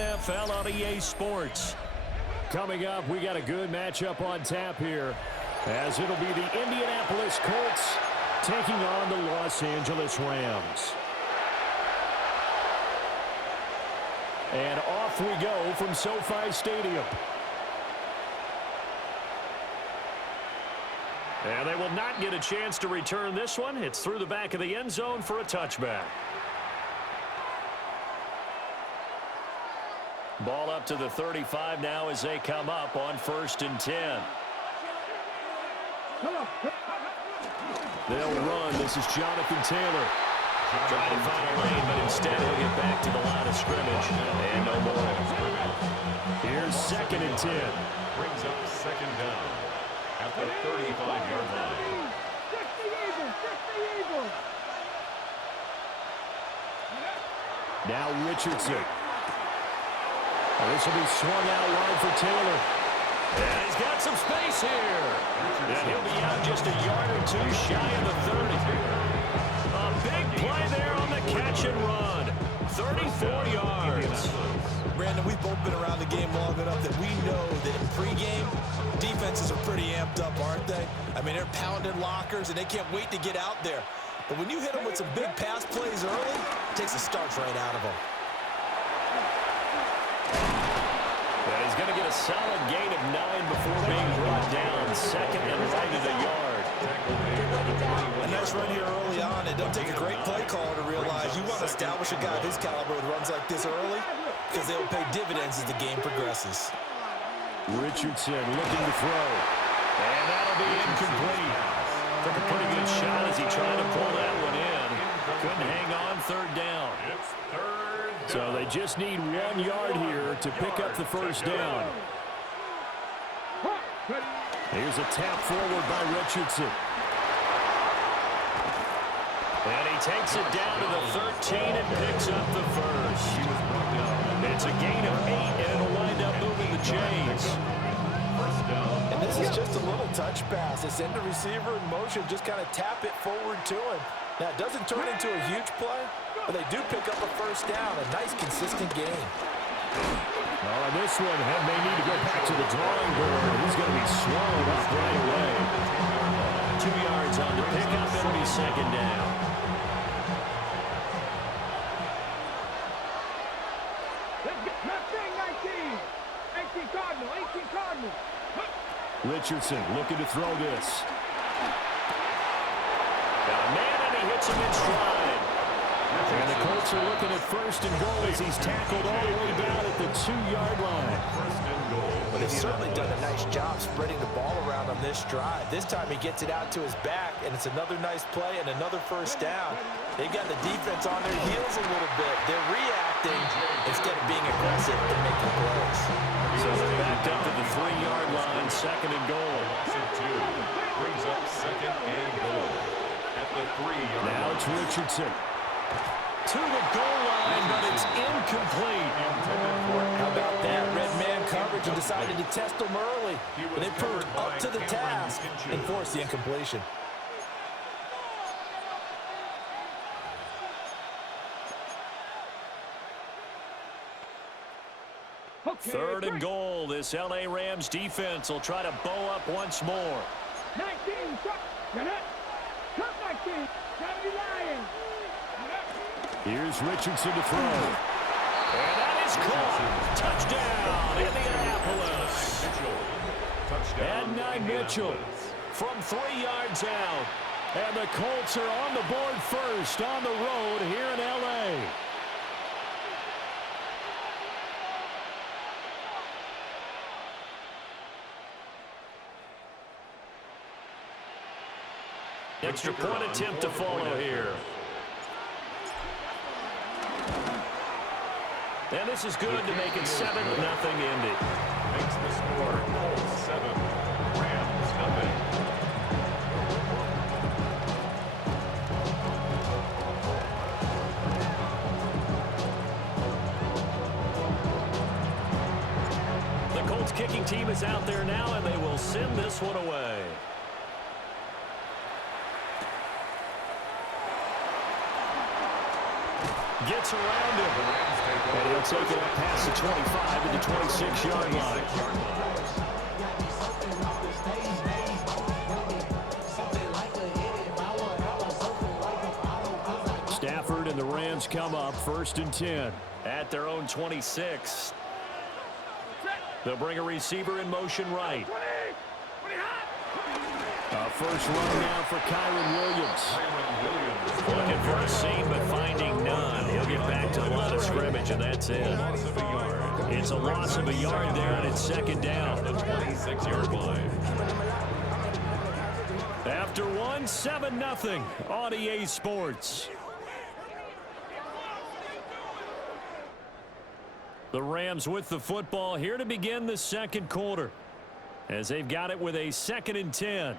NFL on EA Sports. Coming up, we got a good matchup on tap here, as it'll be the Indianapolis Colts taking on the Los Angeles Rams. And off we go from SoFi Stadium. And they will not get a chance to return this one. It's through the back of the end zone for a touchback. Ball up to the 35 now as they come up on 1st and 10. They'll run. This is Jonathan Taylor. Trying to find a lane, but instead he'll get back to the line of scrimmage. And no more. Here's 2nd and 10. Brings up 2nd down at the 35-yard line. Now Richardson. This will be swung out wide for Taylor. And he's got some space here. And he'll be out just a yard or two shy of the 30. A big play there on the catch and run. 34 yards. Brandon, we've both been around the game long enough that we know that in pregame, defenses are pretty amped up, aren't they? I mean, they're pounding lockers, and they can't wait to get out there. But when you hit them with some big pass plays early, it takes the starch right out of them. And he's going to get a solid gain of 9 before being brought down. 2nd and right at a yard. A nice run here early on. It doesn't take a great play caller to realize you want to establish a guy of his caliber with runs like this early because they will pay dividends as the game progresses. Richardson looking to throw. And that'll be incomplete. Took a pretty good shot as he tried to pull that one in. Couldn't hang on 3rd down. It's 3rd down. So they just need 1 yard here to pick up the 1st down. Here's a tap forward by Richardson. And he takes it down to the 13 and picks up the 1st. It's a gain of 8, and it'll wind up moving the chains. And this is just a little touch pass. They send the receiver in motion, just kind of tap it forward to him. Now, it doesn't turn into a huge play, but they do pick up a 1st down, a nice, consistent gain. Oh, and this one may need to go back to the drawing board. He's going to be swallowed up right away. 2 yards on the pickup. It'll be 2nd down. Richardson looking to throw this. Got a man, and he hits him in stride. And the Colts are looking at 1st and goal as he's tackled all the way down at the 2-yard line. But they've certainly done a nice job spreading the ball around on this drive. This time he gets it out to his back, and it's another nice play and another 1st down. They've got the defense on their heels a little bit. They're reacting instead of being aggressive and making plays. So they're backed up to the 3-yard line, 2nd and goal. Brings up 2nd and goal at the 3-yard line. Now it's Richardson. To the goal line, but it's incomplete. How about that? Red man coverage and decided to test them early. But they proved up to the task and forced the incompletion. Okay, 3rd and goal. This L.A. Rams defense will try to bow up once more. 19, get it. Come 19, Here's Richardson to throw. And that is caught. Touchdown, Indianapolis. Touchdown. Mitchell from 3 yards out. And the Colts are on the board first on the road here in L.A. Extra point attempt to follow here. And this is good to make it 7-0 Indy. Makes the score Colts 7, Rams nothing. The Colts kicking team is out there now, and they will send this one away. Gets around him. And he'll take it up past the 25 to the 26-yard line. Stafford and the Rams come up 1st and 10 at their own 26. They'll bring a receiver in motion right. First run now for Kyron Williams. Looking for a seam, but finding none. He'll get back to the line of scrimmage, and that's it. It's a loss of a yard there, and it's 2nd down. The 26-yard line. After one, 7-0 on EA Sports. The Rams with the football here to begin the 2nd quarter, as they've got it with a 2nd and 10.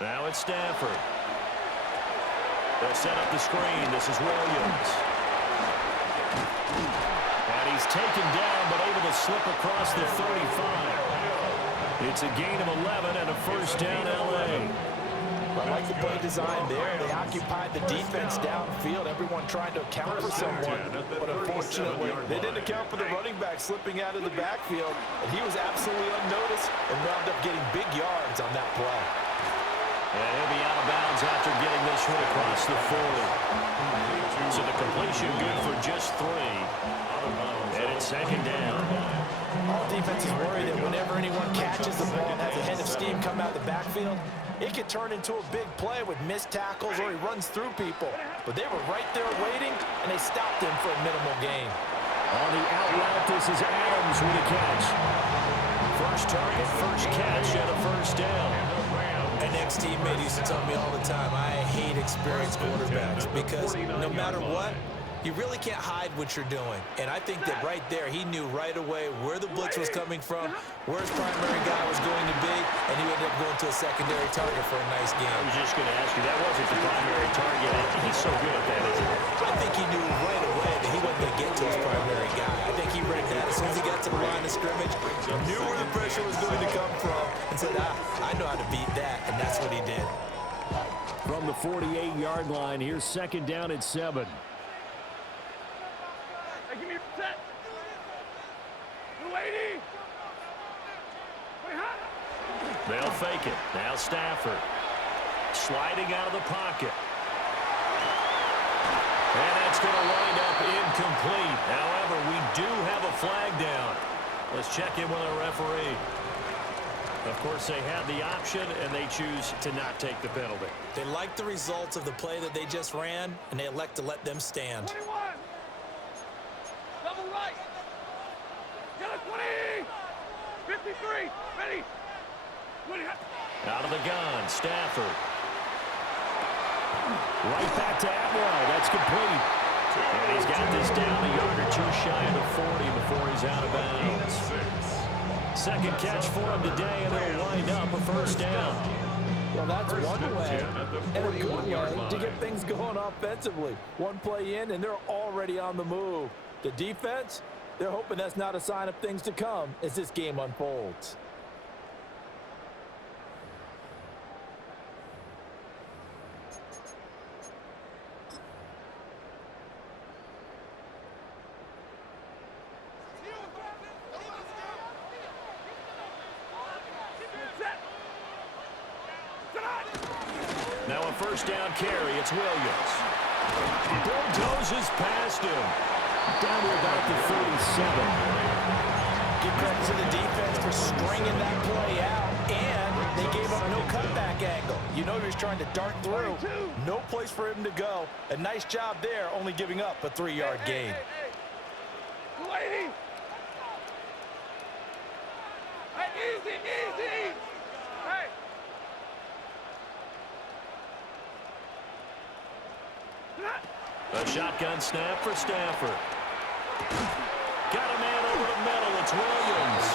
Now it's Stafford. They'll set up the screen. This is Williams. And he's taken down, but able to slip across the 35. It's a gain of 11 and a 1st down, L.A. I like the play design there. They occupied the defense downfield, everyone trying to account for someone. But unfortunately, they didn't account for the running back slipping out of the backfield. And he was absolutely unnoticed and wound up getting big yards on that play. And he'll be out of bounds after getting this one across the 40. So the completion good for just 3. And it's 2nd down. All defenses worry that whenever anyone catches the ball and has a head of steam come out of the backfield, it could turn into a big play with missed tackles or he runs through people. But they were right there waiting, and they stopped him for a minimal gain. On the out route, this is Adams with a catch. First target, first catch, and a 1st down. An ex-teammate used to tell me all the time, I hate experienced quarterbacks because no matter what, you really can't hide what you're doing. And I think that right there, he knew right away where the blitz was coming from, where his primary guy was going to be, and he ended up going to a secondary target for a nice game. I was just going to ask you, that wasn't the primary target. He's so good at that, isn't he? I think he knew right away that he wasn't going to get to his primary guy. I think he read that as soon as he got to the line of scrimmage, knew where the pressure was going to come from, and said, I know how to beat that, and that's what he did. From the 48-yard line, here's 2nd down at 7. Hey, give me your set. Lady. They'll fake it. Now Stafford. Sliding out of the pocket. And that's going to wind up incomplete. However, we do have a flag down. Let's check in with our referee. Of course, they have the option, and they choose to not take the penalty. They like the results of the play that they just ran, and they elect to let them stand. 21. Double right. Get it, 20. 53. Ready. 20. Out of the gun, Stafford. Right back to Atwell. That's complete. And he's got this down a yard or two shy of the 40 before he's out of bounds. 2nd catch for him today, and it'll wind up a 1st down. Well, that's one way, and a good way to get things going offensively. One play in, and they're already on the move. The defense, they're hoping that's not a sign of things to come as this game unfolds. Now a 1st down carry. It's Williams. Bulldozes past him. Down to about the 37. Give credit to the defense for stringing that play out, and they gave up no cutback angle. You know he was trying to dart through. No place for him to go. A nice job there, only giving up a 3-yard gain. Lady. Hey, easy, easy. Hey. A shotgun snap for Stafford. Got a man over the middle. It's Williams.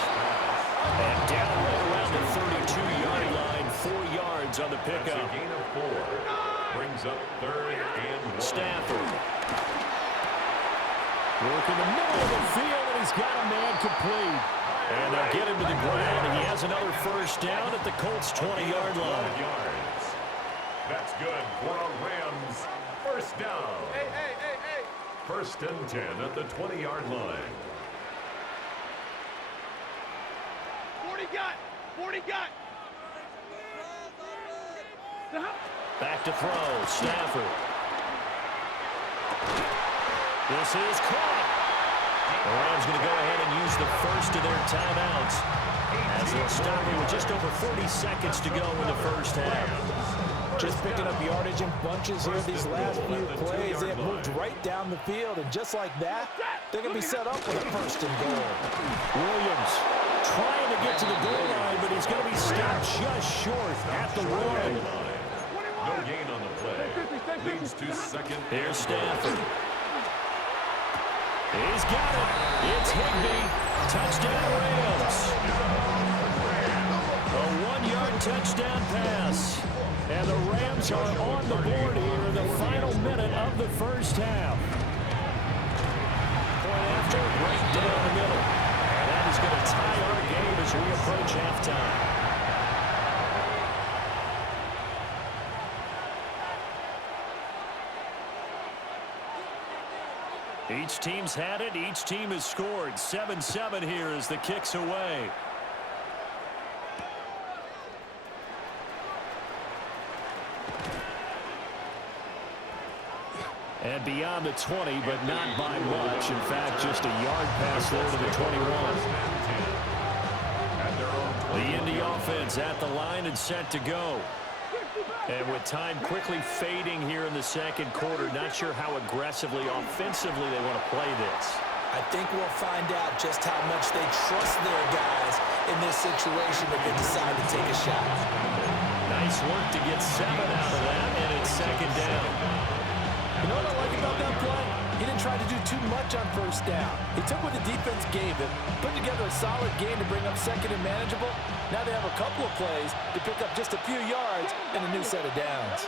And down right around the 32-yard line. 4 yards on the pickup. That's a gain of 4. Brings up 3rd and 1. Stafford. Working the middle of the field, and he's got a man complete. And they'll get him to the ground, and he has another first down at the Colts' 20-yard line. That's good for a Rams first down. Hey, hey, hey, hey. First and 10 at the 20-yard line. 40 got. 40 got. Back to throw, Stafford. This is caught. The Rams going to go ahead and use the first of their timeouts as they'll stop it with just over 40 seconds to go in the first half. Just picking up yardage in bunches here these last few plays. They have moved right down the field, and just like that, they're going to be set up with a first and goal. Williams trying to get to the goal line, but he's going to be stopped just short at the one. No gain on the play. Leads to second. Here's Stafford. He's got it. It's Higbee. Touchdown Rams. A 1-yard touchdown pass. And the Rams are on the board here in the final minute of the first half. Point after, right down the middle. And that is going to tie our game as we approach halftime. Each team's had it. Each team has scored. 7-7 here as the kick's away. And beyond the 20, but not by much. In fact, just a yard pass there to the 21. The Indy offense at the line and set to go. And with time quickly fading here in the second quarter, not sure how aggressively, offensively they want to play this. I think we'll find out just how much they trust their guys in this situation if they decide to take a shot. Nice work to get 7 out of that, and it's second down. You know what I like about that play? He didn't try to do too much on first down. He took what the defense gave him, put together a solid game to bring up second and manageable. Now they have a couple of plays to pick up just a few yards and a new set of downs.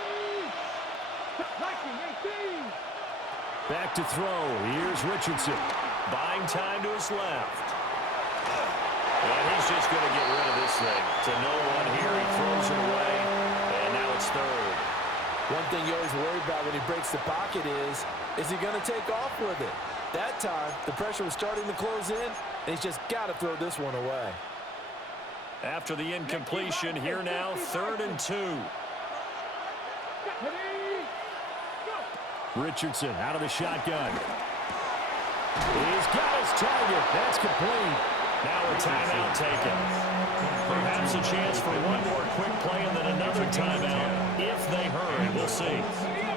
Back to throw. Here's Richardson. Buying time to his left. And he's just going to get rid of this thing. To no one here. He throws it away. And now it's third. One thing you always worry about when he breaks the pocket is he going to take off with it? That time, the pressure was starting to close in, and he's just got to throw this one away. After the incompletion, here now, 3rd and 2. Richardson out of the shotgun. He's got his target. That's complete. Now a timeout taken. Perhaps a chance for one more quick play and then another timeout if they hurry. We'll see.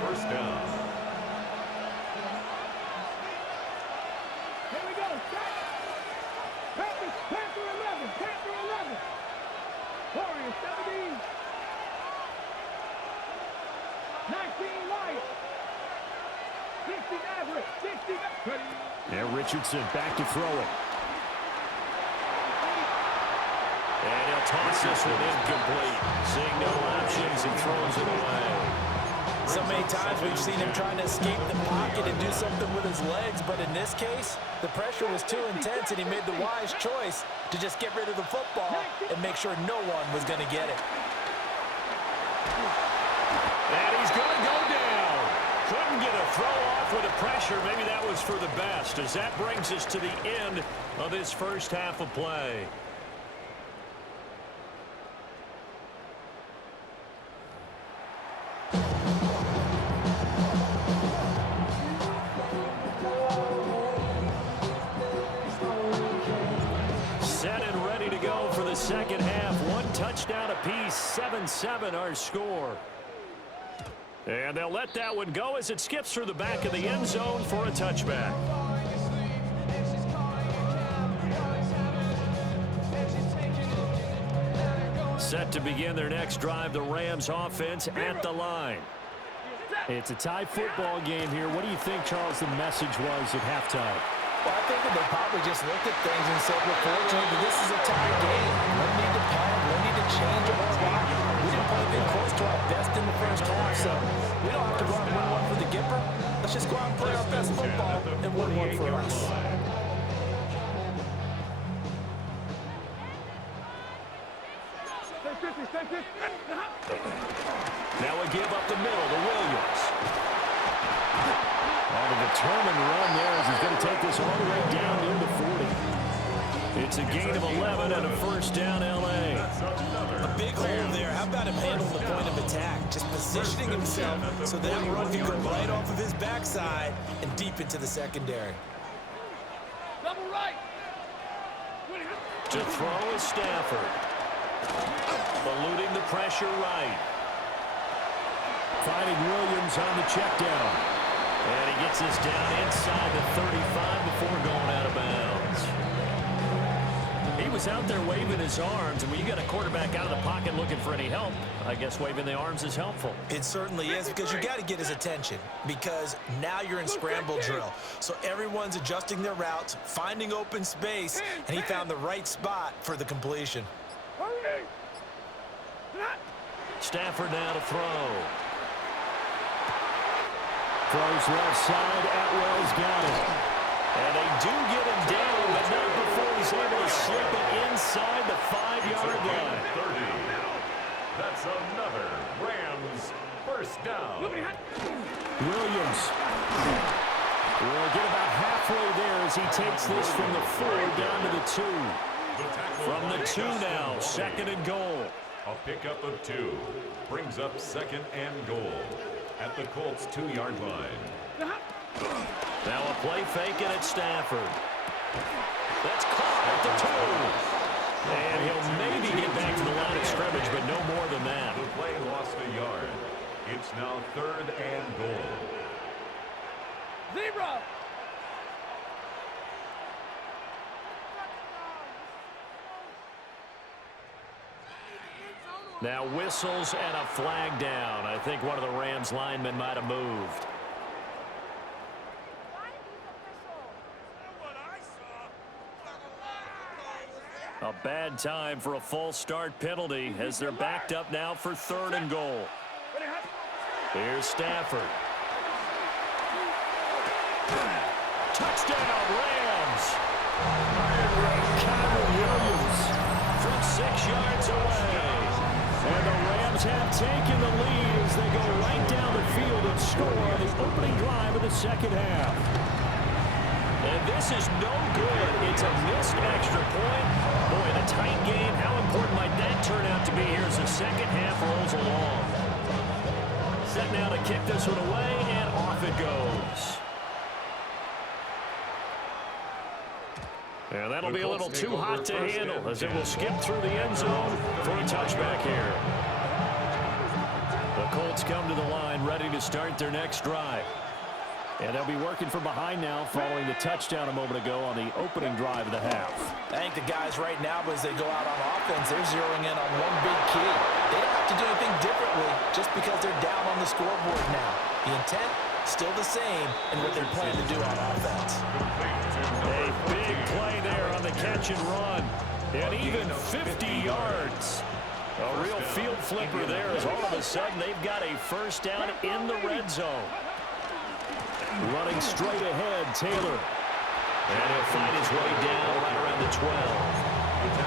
First down. Here we go. Panther 11. Panther 11. Warriors 17. 19 Lions. 60 Maverick. 60 Maverick. And Richardson back to throw it. And he'll toss this one incomplete. Seeing no options, he throws it away. So many times we've seen him trying to escape the pocket and do something with his legs, but in this case, the pressure was too intense and he made the wise choice to just get rid of the football and make sure no one was going to get it. And he's going to go down. Couldn't get a throw off with the pressure. Maybe that was for the best, as that brings us to the end of this first half of play. Set and ready to go for the second half. One touchdown apiece, 7-7 our score. And they'll let that one go as it skips through the back of the end zone for a touchback. Set to begin their next drive, the Rams offense at the line. It's a tie football game here. What do you think, Charles, the message was at halftime? Well, I think that they probably just looked at things and said, we're fortunate that this is a tie game. No need to panic, no need to change a whole lot. We didn't play anything close to our best in the first half, so we don't have to go out and win one for the Gipper. Let's just go out and play our best football and win one for us. Now we give up the middle to Williams. On a determined run there as he's going to take this all the way down near the 40. It's a gain of 11 and a first down, L.A. A big hole there. How about him handling the point of attack? Just positioning himself so that run can go right off of his backside and deep into the secondary. Double right. To throw is Stafford. Eluding the pressure right. Finding Williams on the check down. And he gets this down inside the 35 before going out of bounds. He was out there waving his arms, and when you got a quarterback out of the pocket looking for any help, I guess waving the arms is helpful. It certainly is, because you got to get his attention, because now you're in scramble drill. So everyone's adjusting their routes, finding open space, and he found the right spot for the completion. Stafford now to throw. Throws left side. Atwell's got it. And they do get him down, but not before he's able to slip it inside the 5-yard line. 30. That's another Rams first down. Williams will get about halfway there as he takes this from the 4 down to the 2. From the 2 now, second and goal. A pickup of 2 brings up second and goal at the Colts 2-yard line. Now a play fake and it's Stafford. That's caught at the 2. And he'll maybe get back to the line of scrimmage, but no more than that. The play lost a yard. It's now third and goal. 0. Now whistles and a flag down. I think one of the Rams linemen might have moved. A bad time for a false start penalty as they're backed up now for third and goal. Here's Stafford. Touchdown, Rams! Kyle Williams from 6 yards away. And the Rams have taken the lead as they go right down the field and score on the opening drive of the second half. And this is no good. It's a missed extra point. Boy, in a tight game, how important might that turn out to be here as the second half rolls along. Set now to kick this one away, and off it goes. And that'll be a little too hot to handle as it will skip through the end zone for a touchback here. The Colts come to the line ready to start their next drive. And they'll be working from behind now following the touchdown a moment ago on the opening drive of the half. I think the guys right now, as they go out on offense, they're zeroing in on one big key. They don't have to do anything differently just because they're down on the scoreboard now. The intent, still the same, and what they're planning to do on offense. A big play there on the catch and run. And even 50 yards. A real field flipper there as all of a sudden they've got a first down in the red zone. Running straight ahead, Taylor. And he'll find his way down right around the 12.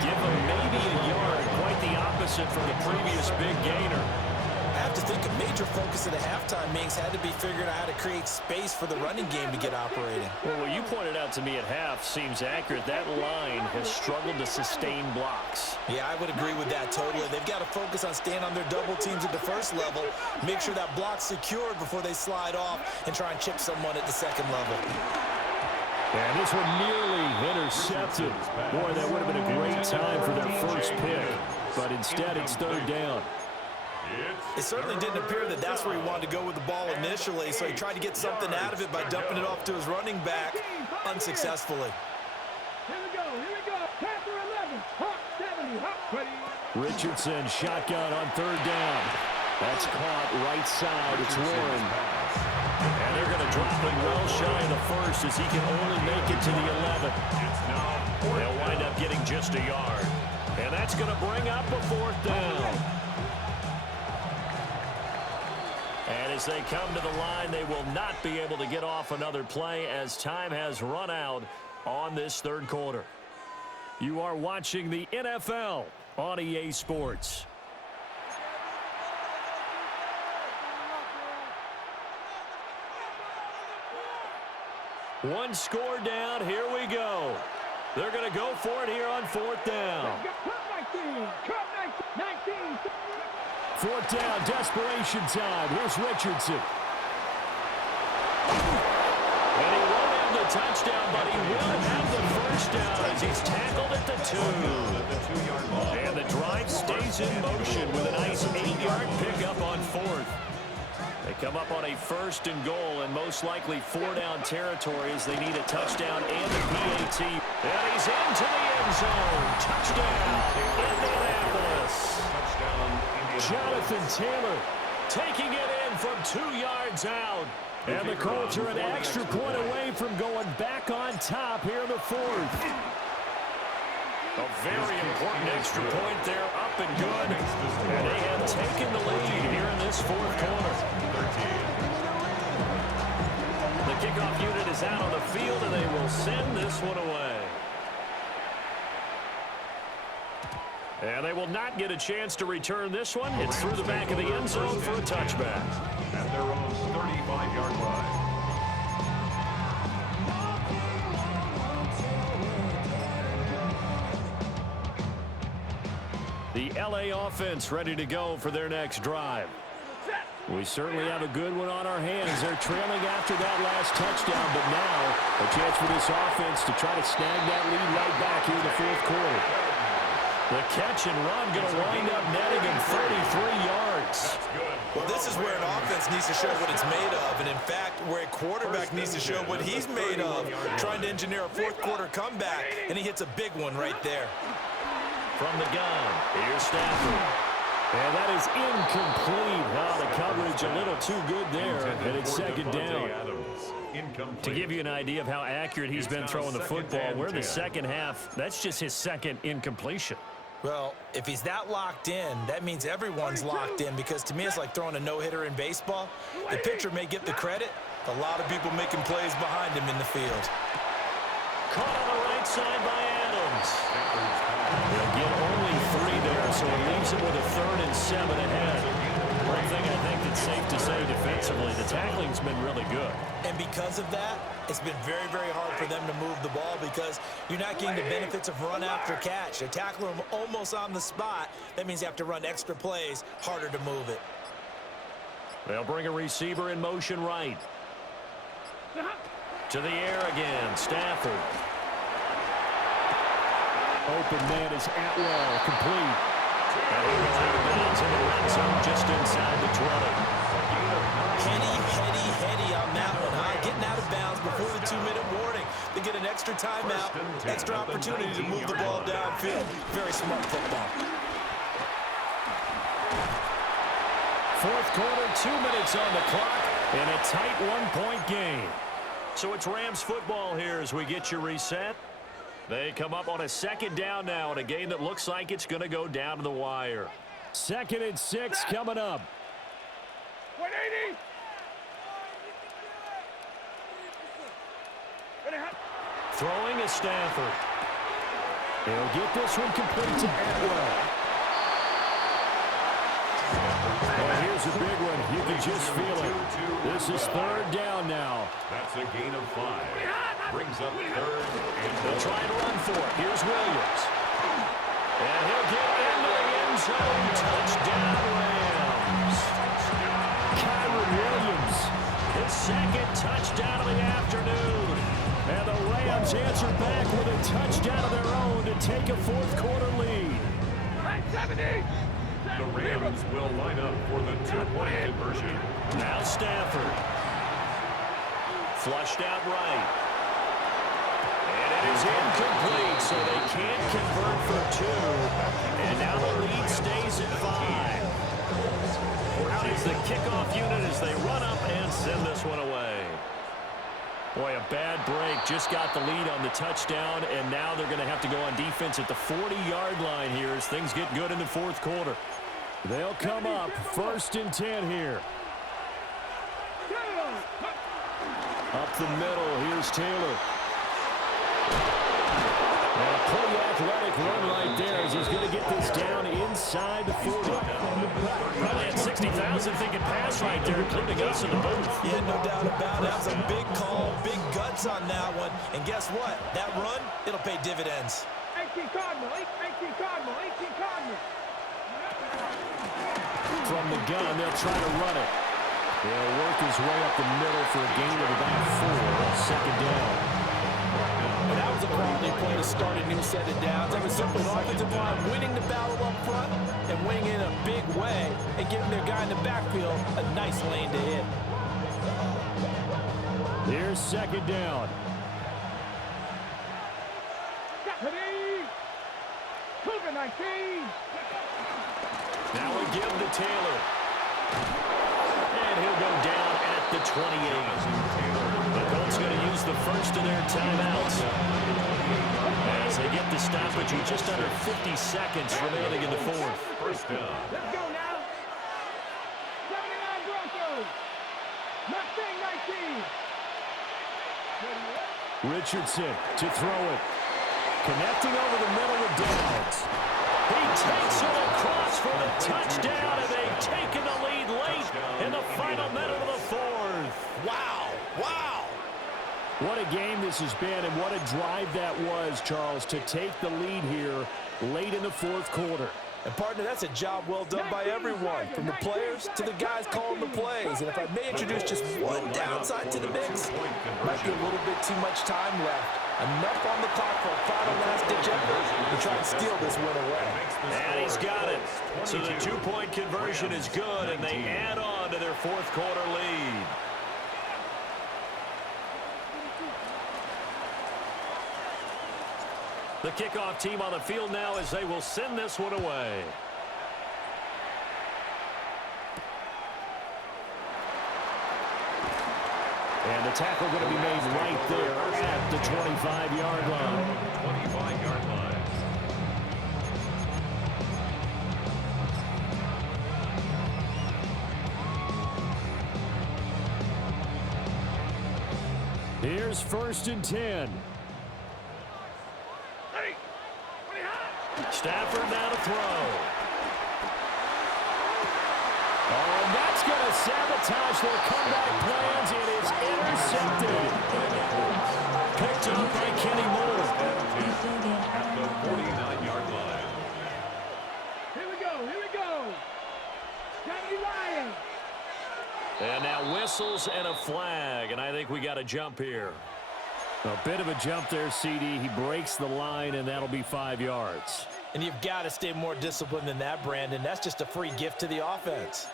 Give him maybe a yard. Quite the opposite from the previous big gainer. I have to think a major focus of the halftime meetings had to be figuring out how to create space for the running game to get operating. Well, what you pointed out to me at half seems accurate. That line has struggled to sustain blocks. Yeah, I would agree with that totally. They've got to focus on staying on their double teams at the first level, make sure that block's secured before they slide off and try and chip someone at the second level. And this one nearly intercepted. Boy, that would have been a great time for their first pick. But instead, it's third down. It certainly didn't appear that that's where he wanted to go with the ball initially, so he tried to get something out of it by dumping it off to his running back unsuccessfully. Here we go. Panther 11, Hawk 70, Hawk 20. Richardson, shotgun on third down. That's caught right side. It's Warren. And they're going to drop him well shy of the first as he can only make it to the 11. They'll wind up getting just a yard. And that's going to bring up a fourth down. And as they come to the line, they will not be able to get off another play as time has run out on this third quarter. You are watching the NFL on EA Sports. One score down. Here we go. They're going to go for it here on 4th down. Fourth down, desperation time. Here's Richardson. And he won't have the touchdown, but he will have the first down as he's tackled at the 2. And the drive stays in motion with a nice 8-yard pickup on 4th. They come up on a 1st and goal, and most likely 4-down territory as they need a touchdown and a PAT. And he's into the end zone. Touchdown, Indianapolis. Jonathan Taylor taking it in from 2 yards out. And the Colts are an extra point away from going back on top here in the 4th. A very important extra point there, up and good. And they have taken the lead here in this 4th quarter. The kickoff unit is out on the field, and they will send this one away. And they will not get a chance to return this one. It's through the back of the end zone for a touchback. At their own 35-yard line. The LA offense ready to go for their next drive. We certainly have a good one on our hands. They're trailing after that last touchdown, but now a chance for this offense to try to snag that lead right back here in the 4th quarter. The catch and run going to wind up netting him 33 yards. Well, this is where an offense needs to show what it's made of, and in fact, where a quarterback needs to show what he's made of, trying to engineer a 4th quarter comeback, and he hits a big one right there. From the gun, here's Stafford. And that is incomplete. Wow, the coverage a little too good there, and it's 2nd down. To give you an idea of how accurate he's been throwing the football, we're in the 2nd half. That's just his 2nd incompletion. Well, if he's that locked in, that means everyone's locked in, because to me it's like throwing a no-hitter in baseball. The pitcher may get the credit, a lot of people making plays behind him in the field. Caught on the right side by Adams. They'll get only 3 there, so it leaves him with a 3rd and 7 ahead. One thing I think that's safe to say defensively, the tackling's been really good. And because of that, it's been very, very hard for them to move the ball, because you're not getting the benefits of run after catch. They tackle him almost on the spot. That means you have to run extra plays, harder to move it. They'll bring a receiver in motion right. To the air again, Stafford. Open man is Atwell, complete. And he will out of bounds in the red zone just inside the 20. Heady on that one, huh? Getting out of bounds before the 2-minute warning. They get an extra timeout, extra opportunity to move the ball downfield. Very smart football. 4th quarter, 2 minutes on the clock, and a tight 1-point game. So it's Rams football here as we get you reset. They come up on a 2nd down now in a game that looks like it's going to go down to the wire. 2nd and 6 coming up. 180. Throwing is Stafford. He'll get this one complete to Atwell. Oh, here's a big one. You can just feel it. This is 3rd down now. That's a gain of 5. Brings up 3rd and They'll try and run for it. Here's Williams. And he'll get into the end zone. Touchdown, Rams. Kyron Williams, his 2nd touchdown of the afternoon. And the Rams answer back with a touchdown of their own to take a 4th quarter lead. 70. the Rams will line up for the 2-point conversion. Now Stafford. Flushed out right. And it is incomplete, so they can't convert for 2. And now the lead stays at 5. Out is the kickoff unit as they run up and send this one away. Boy, a bad break. Just got the lead on the touchdown, and now they're going to have to go on defense at the 40-yard line here as things get good in the 4th quarter. They'll come up 1st and 10 here. Up the middle, here's Taylor. A pretty athletic run right there as he's going to get this down inside the 40. Probably had 60,000 thinking pass right there, including us in the booth. Yeah, no doubt about it. That was a big call, big guts on that one. And guess what? That run, it'll pay dividends. 18 Cardinal, 18 Cardinal, 18 Cardinal. From the gun, they'll try to run it. He'll work his way up the middle for a gain of about 4. Second down. And that was a quality play to start a new set of downs. That was simply an offensive line winning the battle up front and winning in a big way and giving their guy in the backfield a nice lane to hit. Here's second down. Deputy! Cougar 19! Now we give to Taylor. And he'll go down at the 28. The Colts going to use the first of their timeouts as they get the stoppage with just under 50 seconds remaining in the fourth. First down. Let's go now! 79 Broncos! Mustang 19! Richardson to throw it. Connecting over the middle with Downs. He takes it across for the touchdown, and they've taken the lead late in the final minute of the fourth. Wow, wow. What a game this has been, and what a drive that was, Charles, to take the lead here late in the fourth quarter. And, partner, that's a job well done by everyone, from the players to the guys calling the plays. And if I may introduce just one downside to the mix, might be a little bit too much time left. Enough on the clock for a final last-ditch effort to try and steal this win away. And he's got it. So the two-point conversion is good, and they add on to their fourth quarter lead. The kickoff team on the field now as they will send this one away. And the tackle going to be made right there at the 25-yard line. 25-yard line. Here's first and 10. Stafford now to throw. Oh, and that's going to sabotage their comeback plans. It is intercepted. Picked up by Kenny Moore. At the 49-yard line. Here we go, here we go! Johnny Ryan! And now whistles and a flag, and I think we got a jump here. A bit of a jump there, CD. He breaks the line, and that'll be 5 yards. And you've got to stay more disciplined than that, Brandon. That's just a free gift to the offense.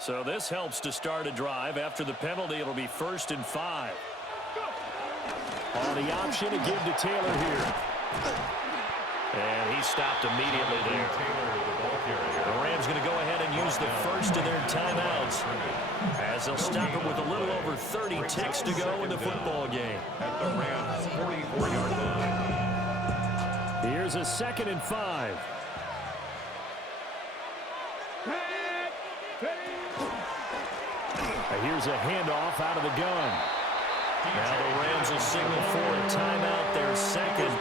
So this helps to start a drive. After the penalty, it'll be 1st and 5. On the option to give to Taylor here. And he stopped immediately there. The Rams going to go ahead and use the first of their timeouts as they'll stop it with a little over 30 ticks to go in the football game. At the Rams' 44-yard line. Here's a 2nd and 5. Here's a handoff out of the gun. Now the Rams will signal for a timeout, their second,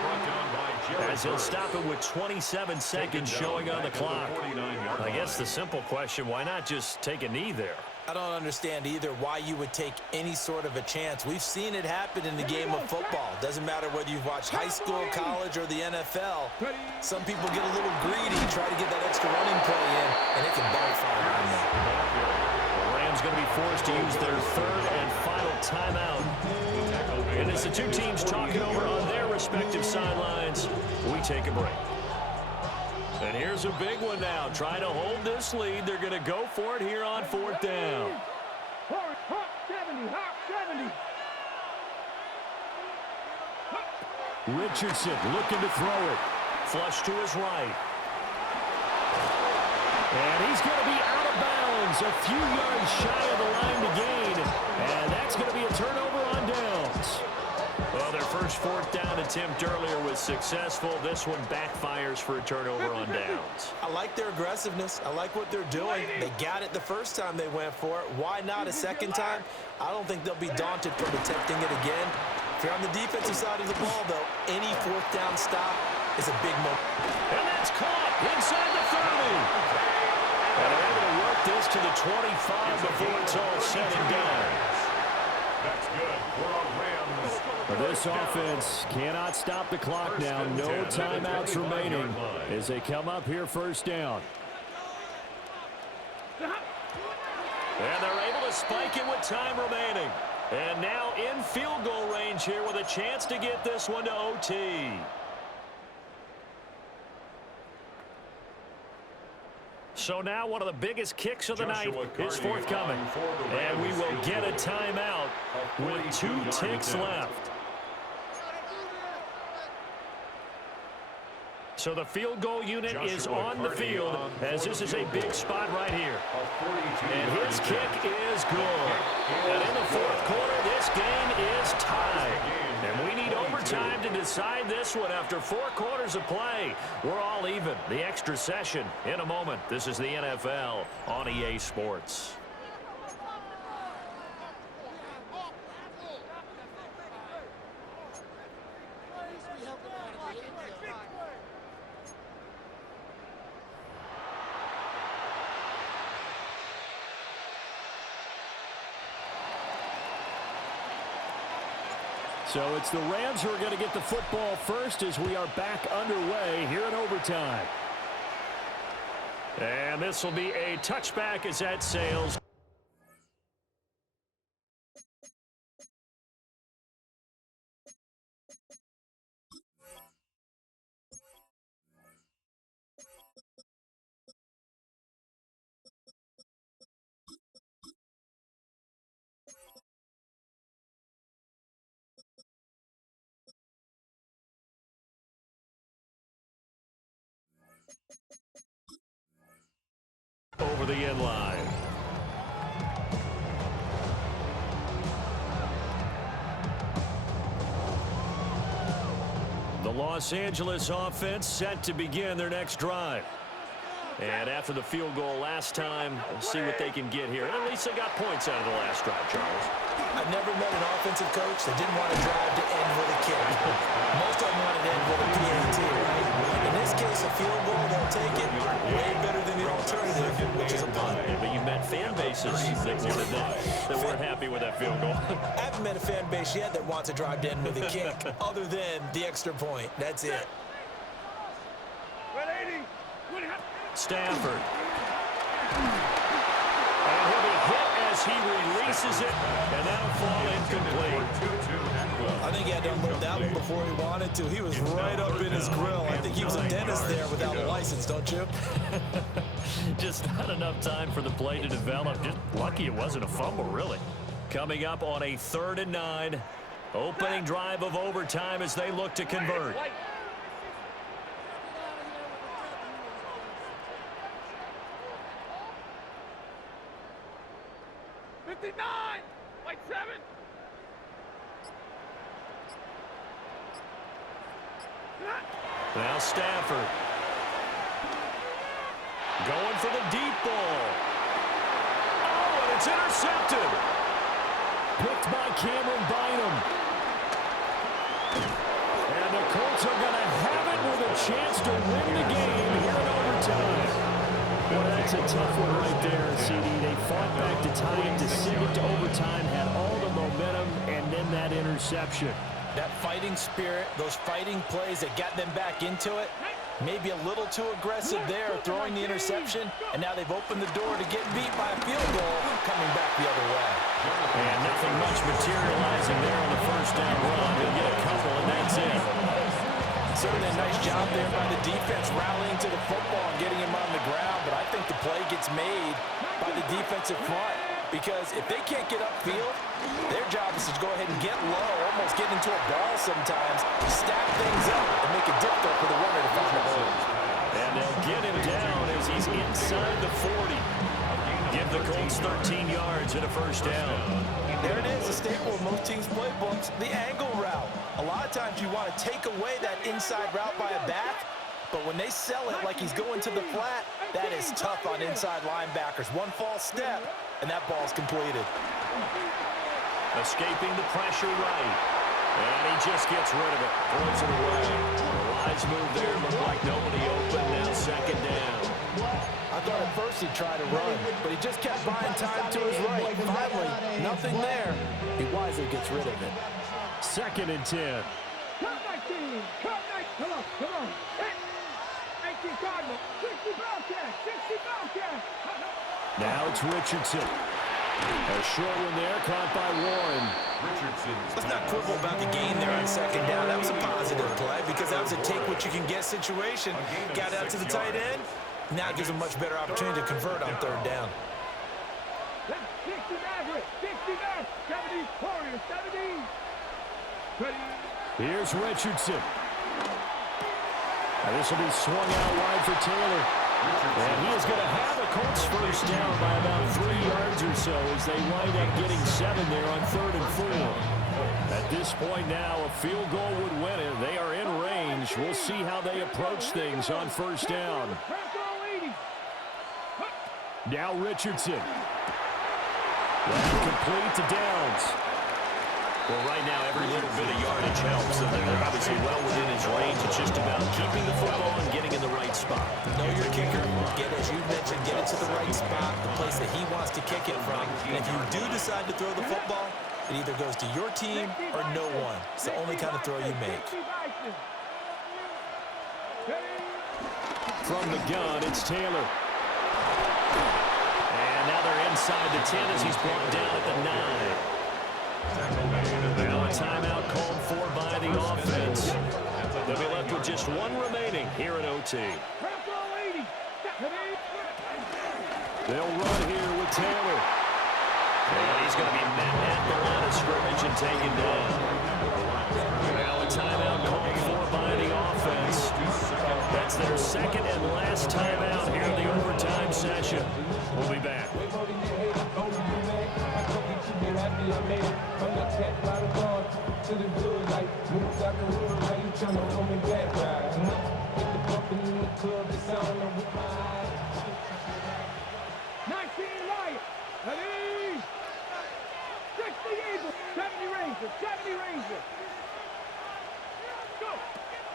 as he'll stop it with 27 seconds showing on the clock. I guess the simple question, why not just take a knee there? I don't understand either why you would take any sort of a chance. We've seen it happen in the game of football. Doesn't matter whether you've watched high school, college, or the NFL. Some people get a little greedy, try to get that extra running play in, and it can backfire on them. The Rams going to be forced to use their 3rd and final timeout. And as the two teams talking over on their respective sidelines, we take a break. And here's a big one now. Trying to hold this lead. They're going to go for it here on 4th down. Hawk 70, Hawk 70. Richardson looking to throw it. Flush to his right. And he's going to be out of bounds, a few yards shy of the line to gain. And that's going to be a turnover on downs. Well, their first fourth down attempt earlier was successful. This one backfires for a turnover on downs. I like their aggressiveness. I like what they're doing. They got it the first time they went for it. Why not a second time? I don't think they'll be daunted from attempting it again. If you're on the defensive side of the ball, though, any fourth down stop is a big moment. And that's caught inside the 30. And they're able to work this to the 25 before it's all said and done. That's good for a Rams. This offense cannot stop the clock now. No timeouts remaining as they come up here first down. And they're able to spike it with time remaining. And now in field goal range here with a chance to get this one to OT. So now one of the biggest kicks of the night is forthcoming. And we will get a timeout with 2 ticks left. So the field goal unit is on the field as this is a big spot right here. And his kick is good. And in the fourth quarter, this game is tied. And we need overtime to decide this one after 4 quarters of play. We're all even. The extra session in a moment. This is the NFL on EA Sports. So it's the Rams who are going to get the football first as we are back underway here in overtime. And this will be a touchback as that sails. Over the end line. The Los Angeles offense set to begin their next drive. And after the field goal last time, we'll see what they can get here. At least they got points out of the last drive, Charles. I've never met an offensive coach that didn't want to drive to end with a kick. Most of them want to end with a PAT, right? In this case, a field goal, they'll take it. Way better than the alternative, which is a punt. Yeah, but you've met fan bases that weren't happy with that field goal. I haven't met a fan base yet that wants to drive to end with a kick, other than the extra point. That's it. Stafford. And he'll be hit as he releases it, and that'll fall incomplete. I think he had to unload that one before he wanted to. He was right up in his grill. I think he was a dentist there without a license, don't you? Just not enough time for the play to develop. Just lucky it wasn't a fumble, really. Coming up on a 3rd and 9. Opening drive of overtime as they look to convert. 59, like 7. Now Stafford. Going for the deep ball. Oh, and it's intercepted. Picked by Cameron Bynum. And the Colts are going to have it with a chance to win the game here in overtime. Well, that's a tough one right there, CD. They fought back to tie it, to send it to overtime, had all the momentum, and then that interception. That fighting spirit, those fighting plays that got them back into it, maybe a little too aggressive there, throwing the interception, and now they've opened the door to get beat by a field goal, coming back the other way. And nothing much materializing there on the first down run. They'll get a couple, and that's it. Certainly a nice job there by the defense rallying to the football and getting him on the ground, but I think the play gets made by the defensive front because if they can't get upfield, their job is to go ahead and get low, almost get into a ball sometimes, stack things up, and make it difficult for the runner to find a hole. And they'll get him down as he's inside the 40. Give the Colts 13 yards and a first down. There it is, a staple of most teams' playbooks, the angle route. A lot of times you want to take away that inside route by a back, but when they sell it like he's going to the flat, that is tough on inside linebackers. One false step, and that ball's completed. Escaping the pressure right. And he just gets rid of it. Throws it away. The wise move there. Looked like nobody open. Now second down. I thought at first he'd try to run, but he just kept buying time to his right. Finally, nothing there. He wisely gets rid of it. 2nd and 10. Cut 19. Cut 19. Come on. Come on. 18 Cardinal. 60 Bellcat. 60 Bellcat. Now it's Richardson. A short one there, caught by Warren. Let's not quibble about the gain there on second down. That was a positive play because that was a take-what-you-can-get situation. Got out to the tight end. Now it gives him a much better opportunity to convert on third down. 60 Maverick. 60 Maverick. 70 Warriors. 70. Here's Richardson. Now this will be swung out wide for Taylor. And he is going to have a Colts first down by about 3 yards or so as they wind up getting 7 there on 3rd and 4. At this point now, a field goal would win it. They are in range. We'll see how they approach things on first down. Now Richardson. Complete to Downs. Well, right now, every little bit of yardage helps, and they're obviously well within his range. It's just about keeping the football and getting in the right spot. Know your kicker. As you mentioned, get it to the right spot, the place that he wants to kick it from. And if you do decide to throw the football, it either goes to your team or no one. It's the only kind of throw you make. From the gun, it's Taylor. And now they're inside the 10 as he's brought down at the 9. Now a timeout called for by the offense. They'll be left with just one remaining here at OT. They'll run here with Taylor. And he's going to be met at the line of scrimmage and taken down. Now a timeout called for by the offense. That's their second and last timeout here in the overtime session. We'll be back.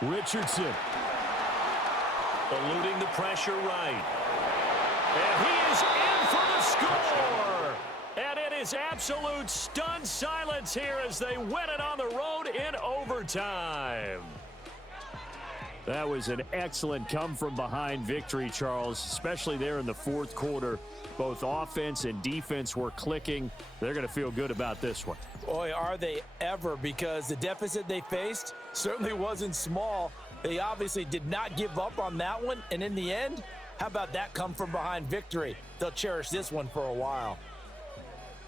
Richardson eluding the pressure right. And he is in for the score. And it is absolute stunned silence here as they win it on the road in overtime. That was an excellent come-from-behind victory, Charles, especially there in the fourth quarter. Both offense and defense were clicking. They're going to feel good about this one. Boy, are they ever, because the deficit they faced certainly wasn't small. They obviously did not give up on that one, and in the end, how about that come-from-behind victory? They'll cherish this one for a while.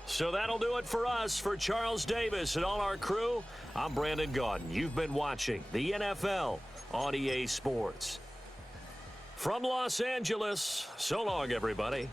So that'll do it for us. For Charles Davis and all our crew, I'm Brandon Gaudin. You've been watching the NFL on EA Sports. From Los Angeles, so long, everybody.